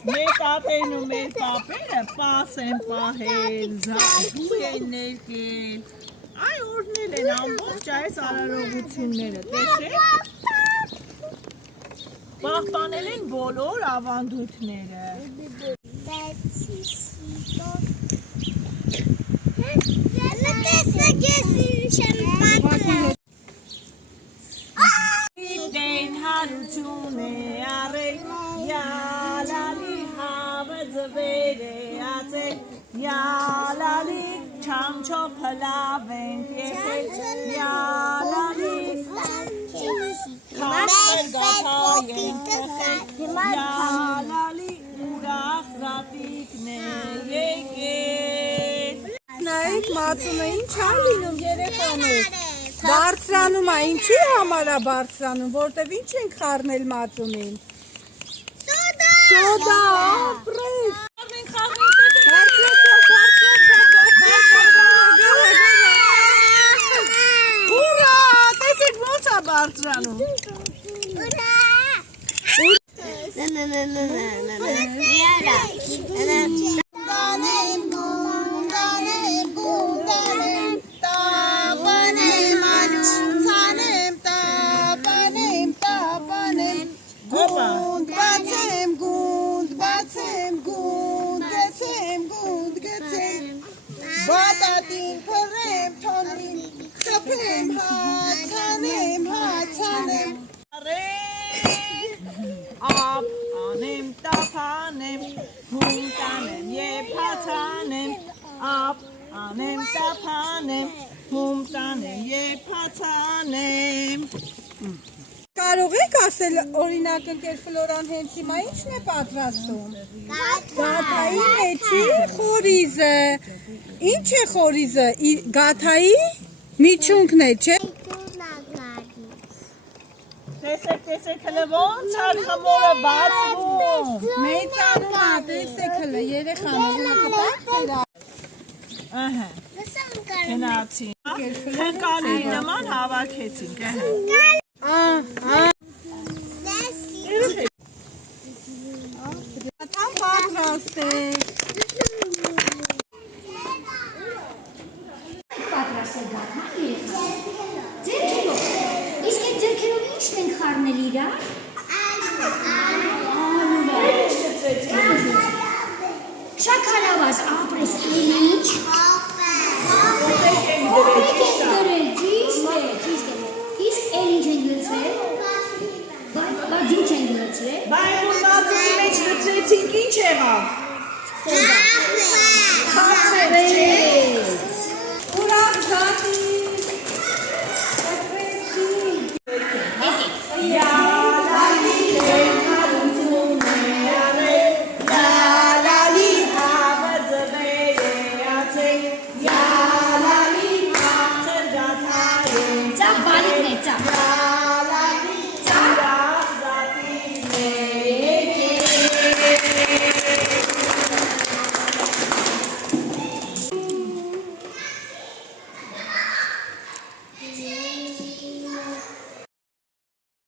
Մեր տատերն ու մեր պապերը պաս են պահել, զարդու են ներկել, այ օրհնել են ամբողջ այս արարողությունները, տեսեք, պահպանել են բոլոր ավանդույթները։ Դեն հարություն է արել, յալալի հավը ձվեր է ածել, յալալի չամչոփ հլավ ենք եթել, յալալի քաշել գաթայ ենք տխել, յալալի ուրախ զատիկն է եկել։ Նայեք մածունը ինչ ա լինում երեխաներ, բարձրանում ա, ինչի համար ա բարձրանում, որտև ինչ ենք խառնել մածունին։ Սոդա, ապրես։ Ուրա, տեսեք ոնց ա բարձրանում։ Բատատին փռեմ թոնին, խփեմ հացանեմ, Ապ անեմ, տապ անեմ, հում տանեմ, եփ հացանեմ, ապ անեմ, տապ անեմ, հում տանեմ, եփ հացանեմ։ Կարող եք ասել օրինակ ընկեր Ֆլորան հենց հիմա ի՞նչն է պատրաստում։ Գաթայի մեջի խորիզը։ Ինչ է խորիզը։ Գաթայի միջունքն է, չէ՞։ Տեսեք հլը ոնց ա խմորը բացվում։ Մեծանում ա, տեսեք հլը երեխաները կպատվելա։ Ահա։ Գնացին։ Խնկալի նման հավաքեցինք, ահա։ Ատամ պատրաստ է։ Պատրաստ է գաթայի։ Ձերքերով։ Իսկ այդ ձերքերով ի՞նչն ենք խառնել իրար։ Շաքարավազ ապրես ինչ։ Ոպեկ ենք դրել, ճիշտ է։ Իսկ էլ ինչ ենք լցրել։ Բայց ինչ ենք լցրել։ Բայց որ մածունի մեջ լցրեցինք ինչ եղավ։ Խաղ։ Ուրախ զատի։